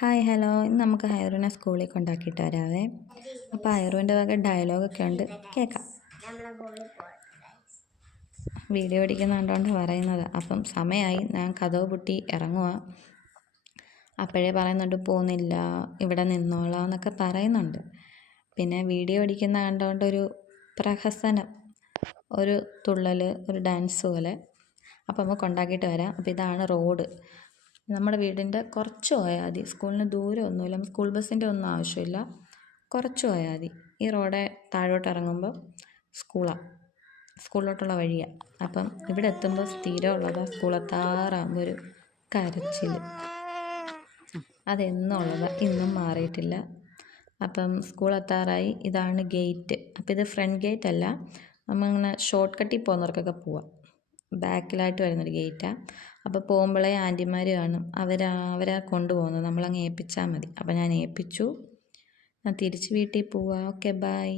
Hi hello ഇന്ന് നമുക്ക് ഹൈറൂനെ സ്കൂളിൽ കൊണ്ടാക്കിയിട്ട് വരാവേ. അപ്പോൾ ഹൈറൂൻ്റെ വക ഡയലോഗൊക്കെ ഉണ്ട്, കേൾക്കാം. വീഡിയോ പിടിക്കുന്ന കണ്ടുകൊണ്ട് പറയുന്നത്. അപ്പം സമയമായി, ഞാൻ കതവ് പൊട്ടി ഇറങ്ങുക. അപ്പോഴേ പറയുന്നുണ്ട് പോകുന്നില്ല, ഇവിടെ നിന്നോളാം എന്നൊക്കെ പറയുന്നുണ്ട്. പിന്നെ വീഡിയോ പിടിക്കുന്ന കണ്ടുകൊണ്ടൊരു പ്രഹസനം, ഒരു തുള്ളൽ, ഒരു ഡാൻസ് പോലെ. അപ്പോൾ നമുക്ക് കൊണ്ടാക്കിയിട്ട് വരാം. അപ്പോൾ ഇതാണ് റോഡ്. നമ്മുടെ വീടിൻ്റെ കുറച്ച് പോയാൽ മതി, സ്കൂളിന് ദൂരമൊന്നുമില്ല, സ്കൂൾ ബസ്സിൻ്റെ ഒന്നും ആവശ്യമില്ല, കുറച്ച് പോയാൽ മതി. ഈ റോഡ് താഴോട്ട് ഇറങ്ങുമ്പോൾ സ്കൂളിലോട്ടുള്ള വഴിയാണ്. അപ്പം ഇവിടെ എത്തുമ്പോൾ സ്ഥിരമുള്ളതാണ്, സ്കൂളെത്താറാകുമ്പോൾ ഒരു കരച്ചിൽ. അതെന്നുള്ളതാണ്, ഇന്നും മാറിയിട്ടില്ല. അപ്പം സ്കൂളെത്താറായി, ഇതാണ് ഗേറ്റ്. അപ്പം ഇത് ഫ്രണ്ട് ഗേറ്റ് അല്ല, നമ്മളിങ്ങനെ ഷോർട്ട് കട്ടിൽ പോകുന്നവർക്കൊക്കെ പോവാം. ബാക്കിലായിട്ട് വരുന്നൊരു ഗേറ്റാണ്. അപ്പോൾ പോകുമ്പോഴേ ആൻറ്റിമാർ കാണും, അവരാ കൊണ്ടുപോകുന്നത്, നമ്മളങ്ങ് ഏൽപ്പിച്ചാൽ മതി. അപ്പോൾ ഞാൻ ഏൽപ്പിച്ചു. ഞാൻ തിരിച്ച് വീട്ടിൽ പോവാം. Okay, by.